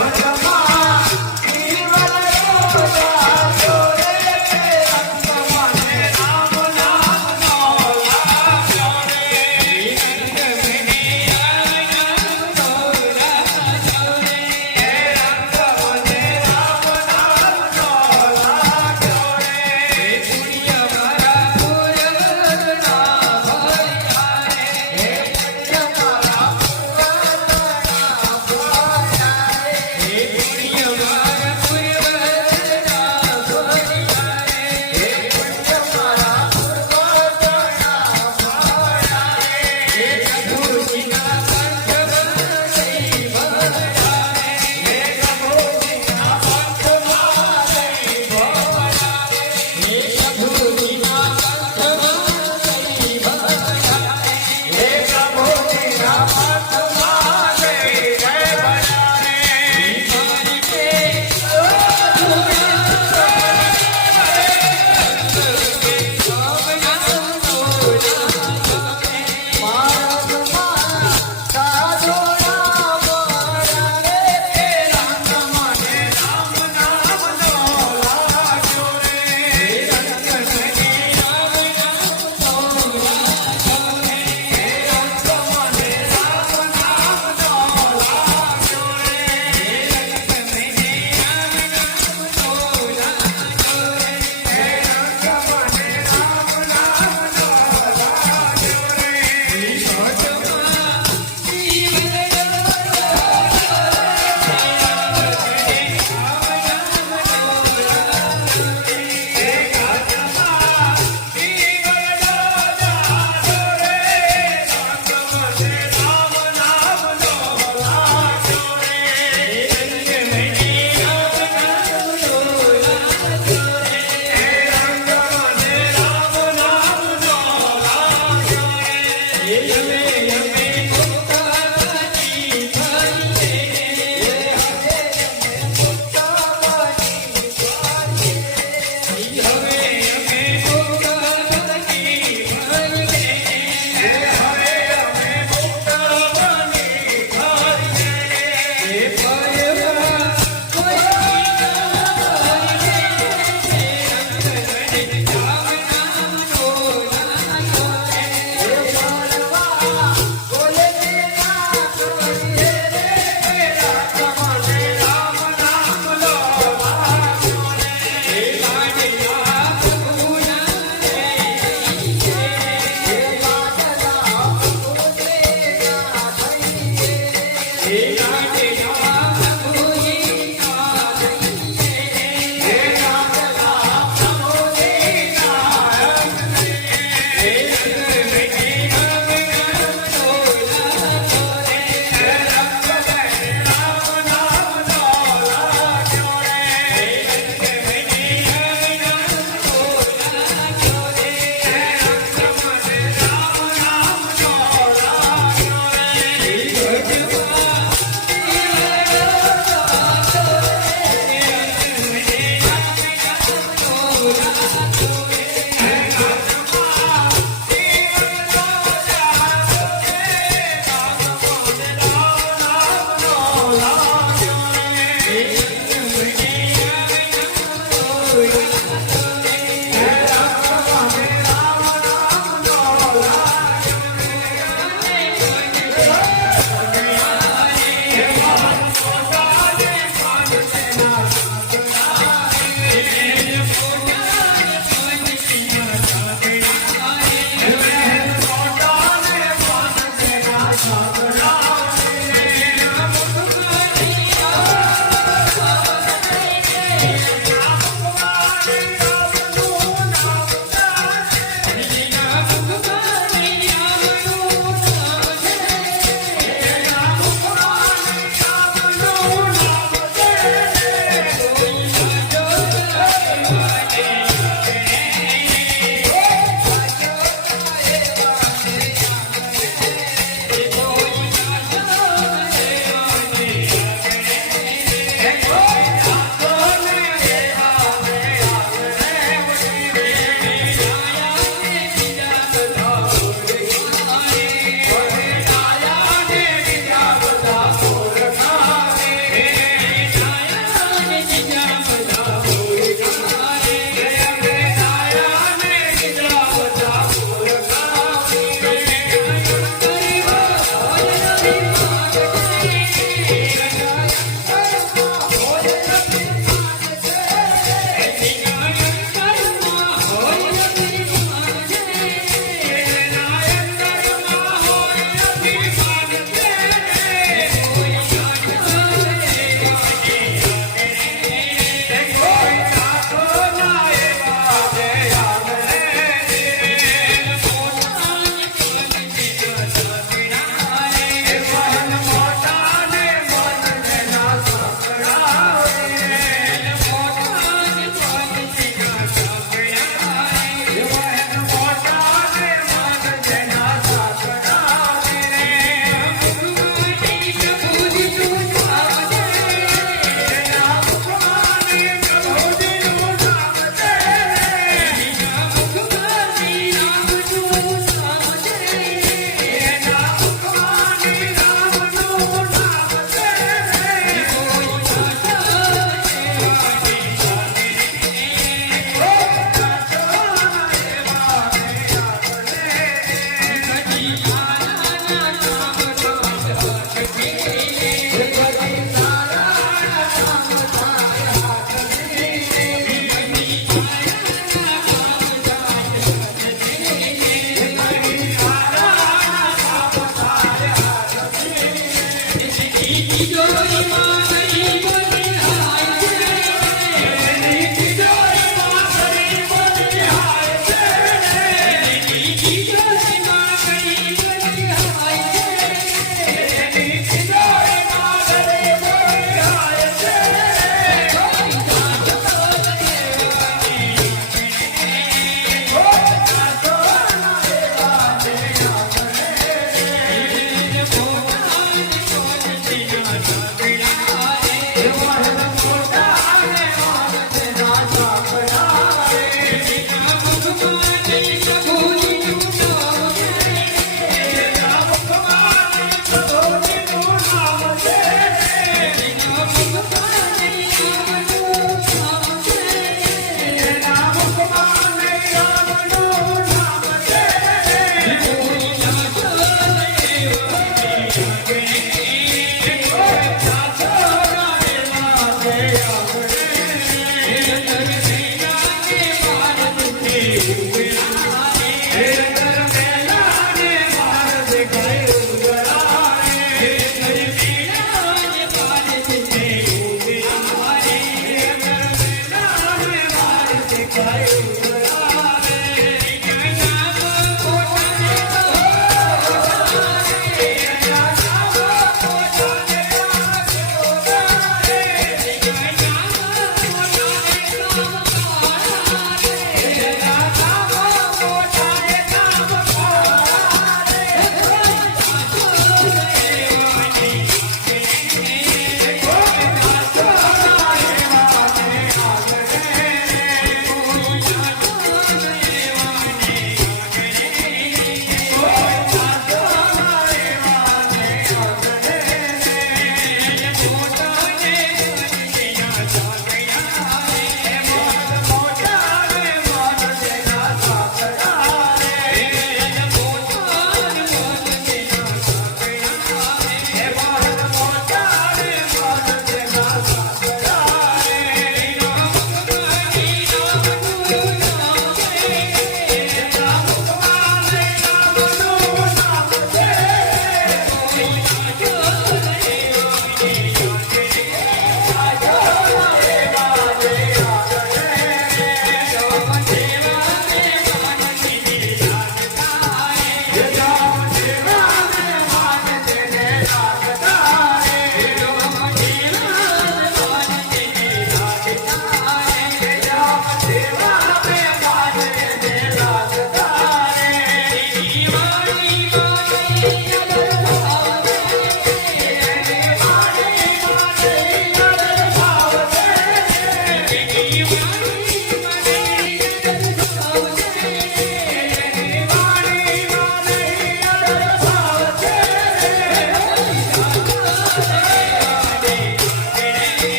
Bye.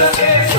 Yeah.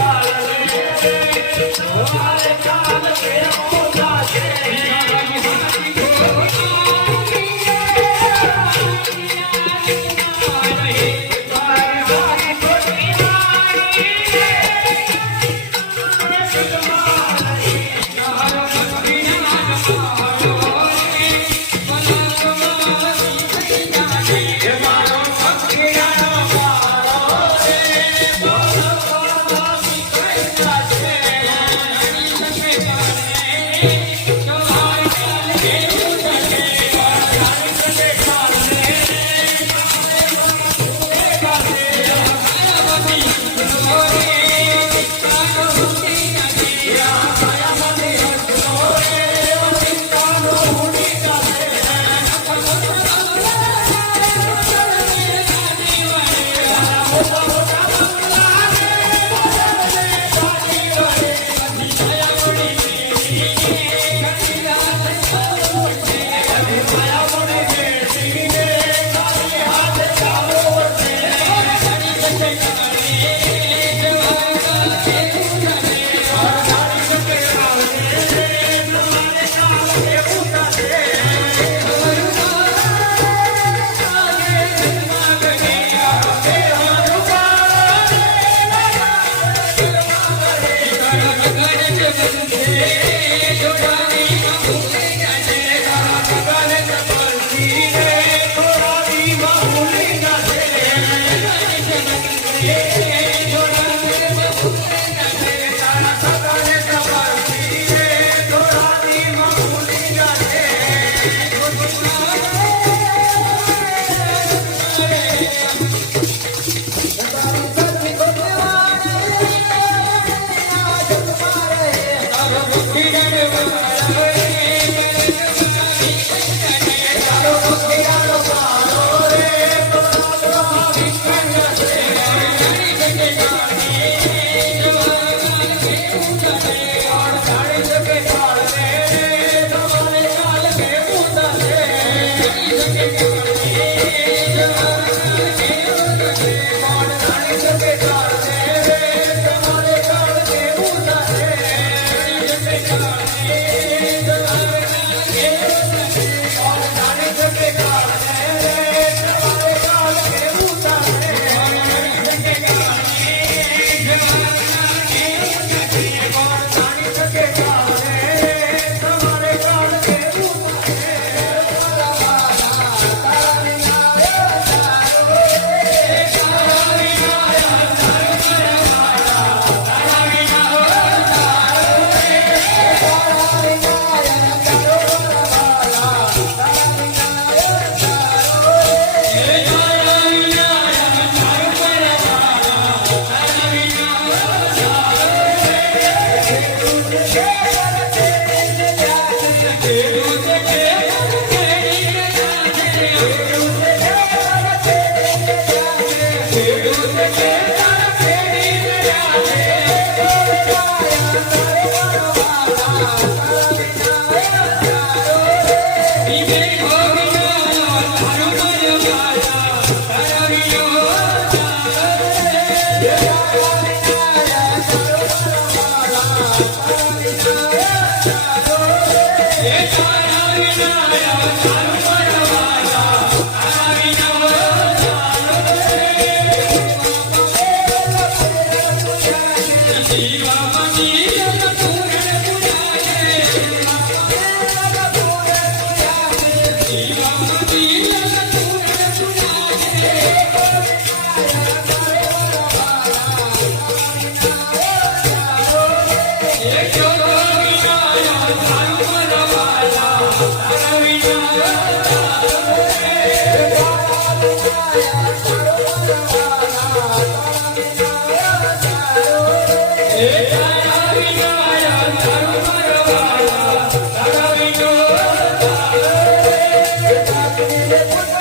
Yeah.